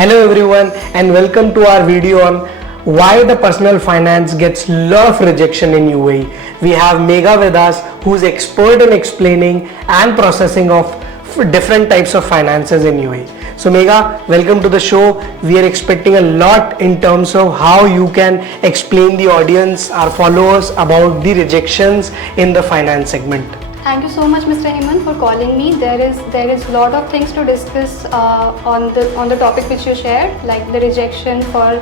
Hello everyone and welcome to our video on why the personal finance gets lot of rejection in UAE. We have Megha with us, who's expert in explaining and processing of different types of finances in UAE. So Megha, welcome to the show. We are expecting a lot in terms of how you can explain the audience, our followers, about the rejections in the finance segment. Thank you so much, Mr. Heyman, for calling me. There is lot of things to discuss on the topic which you shared, like the rejection for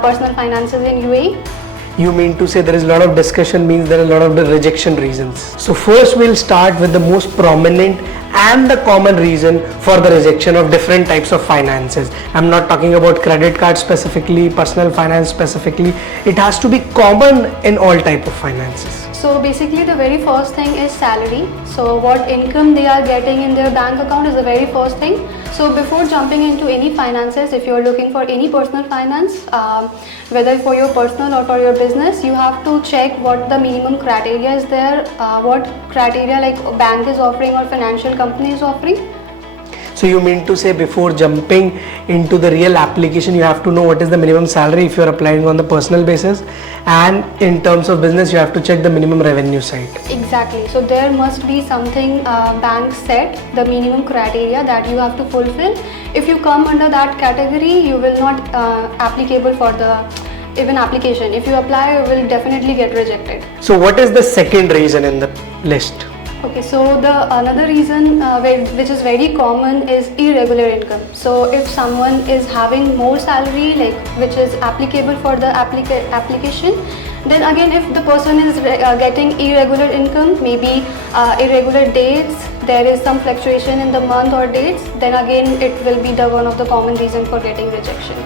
personal finances in UAE. You mean to say there is a lot of discussion means there are a lot of the rejection reasons. So first we'll start with the most prominent and the common reason for the rejection of different types of finances. I'm not talking about credit cards specifically, personal finance specifically. It has to be common in all type of finances. So basically the very first thing is salary. So what income they are getting in their bank account is the very first thing. So before jumping into any finances, if you're looking for any personal finance, whether for your personal or for your business, you have to check what the minimum criteria is there, what criteria like a bank is offering or financial company is offering. So you mean to say before jumping into the real application, you have to know what is the minimum salary if you are applying on the personal basis, and in terms of business, you have to check the minimum revenue side. Exactly. So there must be something bank set, the minimum criteria that you have to fulfill. If you come under that category, you will not applicable for the even application. If you apply, you will definitely get rejected. So what is the second reason in the list? Okay, so the another reason which is very common is irregular income. So if someone is having more salary, like which is applicable for the application, then again if the person is getting irregular income, maybe irregular dates, there is some fluctuation in the month or dates, then again it will be the one of the common reason for getting rejection.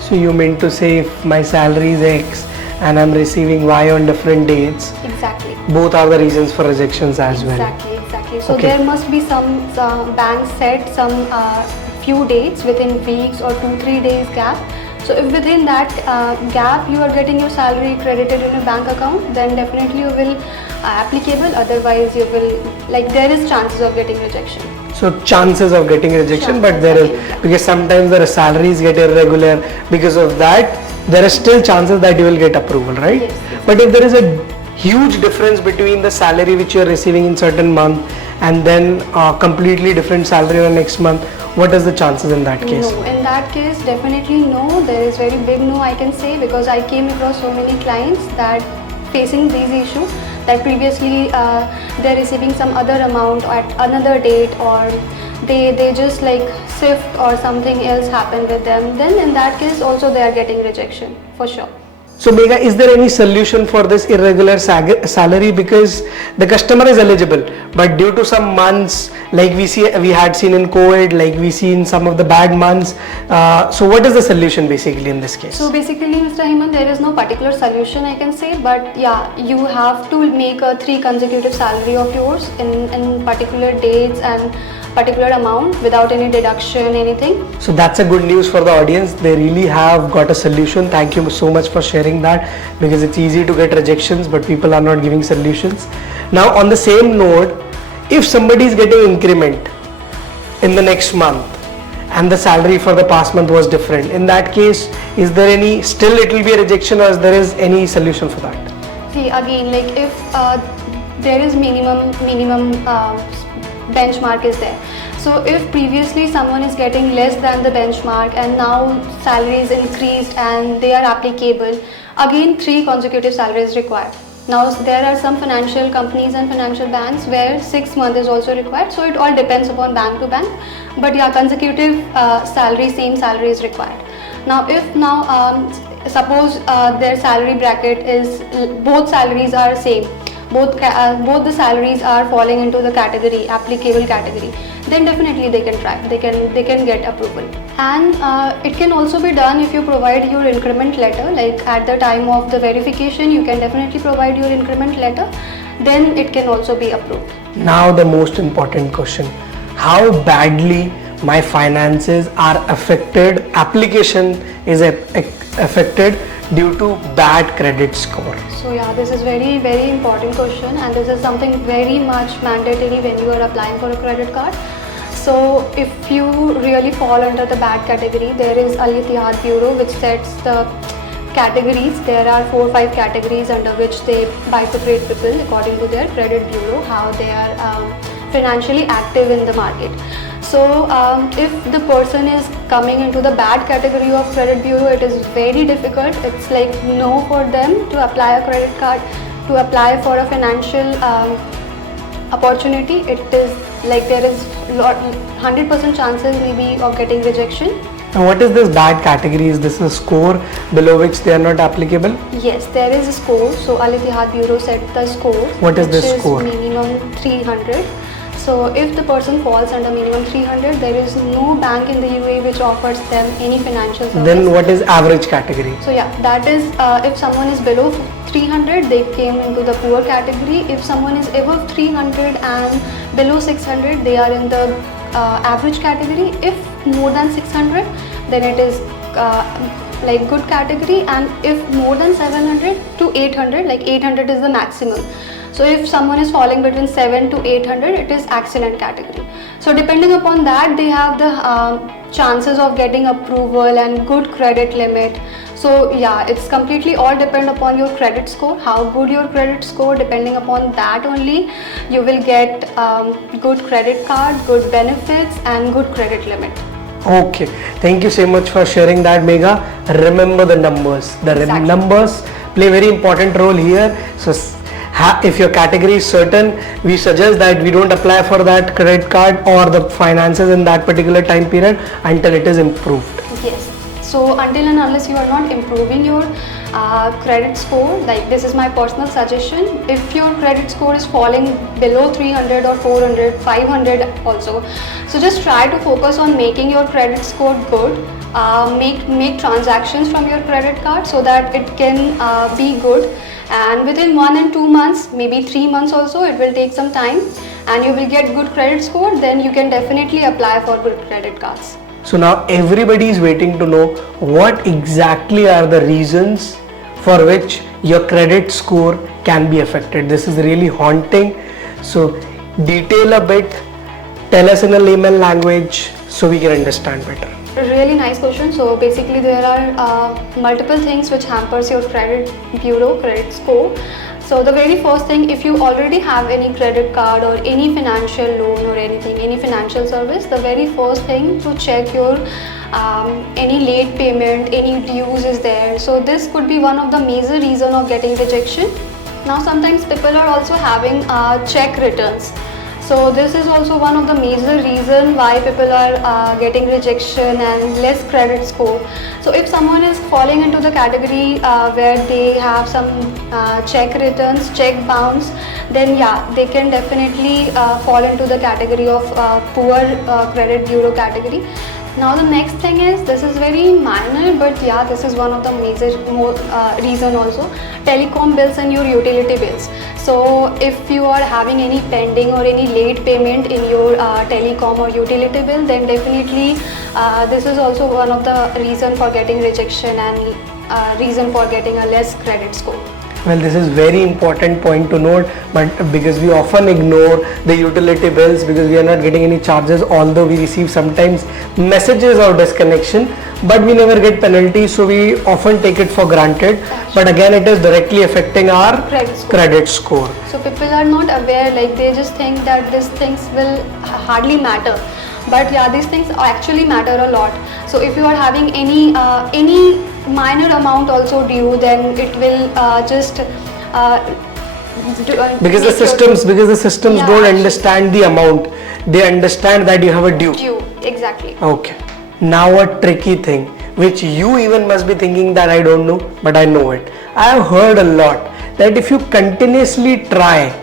So you mean to say if my salary is X and I'm receiving Y on different dates, exactly, both are the reasons for rejections as well. Exactly. So Okay. there must be some banks set some few dates within weeks or 2-3 days gap. So if within that gap you are getting your salary credited in a bank account, then definitely you will applicable. Otherwise you will, like, there is chances of getting rejection. So chances of getting rejection, but there is, because sometimes the salaries get irregular, because of that there are still chances that you will get approval, right? Yes. But if there is a huge difference between the salary which you are receiving in certain month and then completely different salary on next month, what is the chances in that case? No, in that case definitely no. There is very big no, I can say, because I came across so many clients that facing these issues, that previously they're receiving some other amount at another date, or they just like shift or something else happened with them, then in that case also they are getting rejection for sure. So Megha, is there any solution for this irregular salary? Because the customer is eligible, but due to some months, like we had seen in COVID, like we see in some of the bad months. So what is the solution basically in this case? So basically, Mr. Heyman, there is no particular solution I can say, but yeah, you have to make a 3 consecutive salary of yours in particular dates and particular amount without any deduction, anything. So that's a good news for the audience. They really have got a solution. Thank you so much for sharing that, because it's easy to get rejections, but people are not giving solutions. Now on the same note, if somebody is getting increment in the next month and the salary for the past month was different, in that case, is there any, still it will be a rejection, or is there is any solution for that? See, again, like if there is minimum benchmark is there. So if previously someone is getting less than the benchmark and now salary is increased and they are applicable, again 3 consecutive salaries required. Now there are some financial companies and financial banks where 6 months is also required. So it all depends upon bank to bank. But yeah, consecutive same salary is required. Now if suppose their salary bracket is, both salaries are same, both the salaries are falling into the category, applicable category, then definitely they can try, they can get approval. And it can also be done if you provide your increment letter, like at the time of the verification you can definitely provide your increment letter, then it can also be approved. Now the most important question, how badly my finances are affected, application is affected due to bad credit score? So yeah, this is very important question, and this is something very much mandatory when you are applying for a credit card. So if you really fall under the bad category, there is Al Ittihad Bureau which sets the categories. There are 4 or 5 categories under which they bifurcate people according to their credit bureau, how they are financially active in the market. So if the person is coming into the bad category of credit bureau, it is very difficult. It's like no for them to apply a credit card, to apply for a financial opportunity. It is like there is 100% chances maybe of getting rejection. And what is this bad category? Is this a score below which they are not applicable? Yes, there is a score. So Al Ittihad Bureau set the score. What is this score? Minimum 300. So if the person falls under minimum 300, there is no bank in the UAE which offers them any financial service. Then what is average category? So yeah, that is if someone is below 300, they came into the poor category. If someone is above 300 and below 600, they are in the average category. If more than 600, then it is like good category, and if more than 700 to 800, like 800 is the maximum. So if someone is falling between 7 to 800, it is excellent category. So depending upon that, they have the chances of getting approval and good credit limit. So yeah, it's completely all depend upon your credit score, how good your credit score. Depending upon that only, you will get good credit card, good benefits and good credit limit. Okay, thank you so much for sharing that, Megha. Remember the numbers. The Exactly. numbers play a very important role here. So if your category is certain, we suggest that we don't apply for that credit card or the finances in that particular time period until it is improved. Yes. So until and unless you are not improving your credit score, like this is my personal suggestion, if your credit score is falling below 300 or 400, 500 also, so just try to focus on making your credit score good. Make transactions from your credit card so that it can be good, and within 1 and 2 months, maybe 3 months also, it will take some time and you will get good credit score. Then you can definitely apply for good credit cards. So now everybody is waiting to know what exactly are the reasons for which your credit score can be affected. This is really haunting. So detail a bit, tell us in a layman language so we can understand better. Really nice question. So basically there are multiple things which hampers your credit bureau credit score. So the very first thing, if you already have any credit card or any financial loan or anything, any financial service, the very first thing to check your any late payment, any dues is there. So this could be one of the major reason of getting rejection. Now sometimes people are also having check returns. So this is also one of the major reason why people are getting rejection and less credit score. So if someone is falling into the category where they have some check returns, check bounce, then yeah, they can definitely fall into the category of poor credit bureau category. Now the next thing is, this is very minor, but yeah, this is one of the major reason also, telecom bills and your utility bills. So if you are having any pending or any late payment in your telecom or utility bill, then definitely this is also one of the reason for getting rejection and reason for getting a less credit score. Well, this is very important point to note, but because we often ignore the utility bills because we are not getting any charges, although we receive sometimes messages of disconnection, but we never get penalties, so we often take it for granted. But again, it is directly affecting our credit score. So people are not aware, like they just think that these things will hardly matter. But yeah, these things actually matter a lot. So if you are having any minor amount also due, then it will because the systems don't understand the amount. They understand that you have a due. Exactly. Okay. Now a tricky thing which you even must be thinking that I don't know, but I know it. I have heard a lot that if you continuously try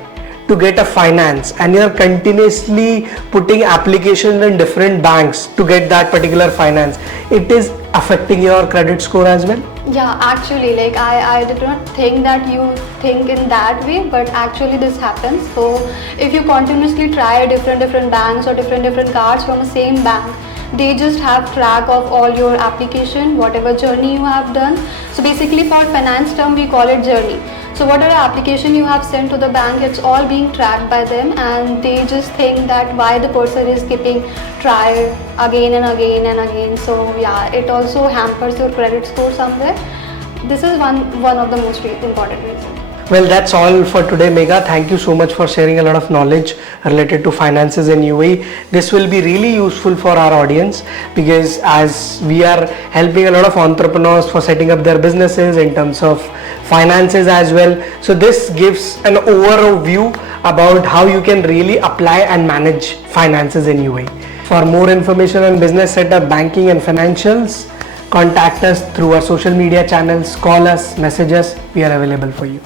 to get a finance and you are continuously putting applications in different banks to get that particular finance, it is affecting your credit score as well? Yeah, actually, like I did not think that you think in that way, but actually this happens. So if you continuously try different banks or different cards from the same bank, they just have track of all your application, whatever journey you have done. So basically for finance term we call it journey. So whatever application you have sent to the bank, it's all being tracked by them, and they just think that why the person is keeping try again and again and again. So yeah, it also hampers your credit score somewhere. This is one of the most important reasons. Well, that's all for today, Megha. Thank you so much for sharing a lot of knowledge related to finances in UAE. This will be really useful for our audience, because as we are helping a lot of entrepreneurs for setting up their businesses in terms of finances as well. So this gives an overview about how you can really apply and manage finances in UAE. For more information on business setup, banking and financials, contact us through our social media channels, call us, message us. We are available for you.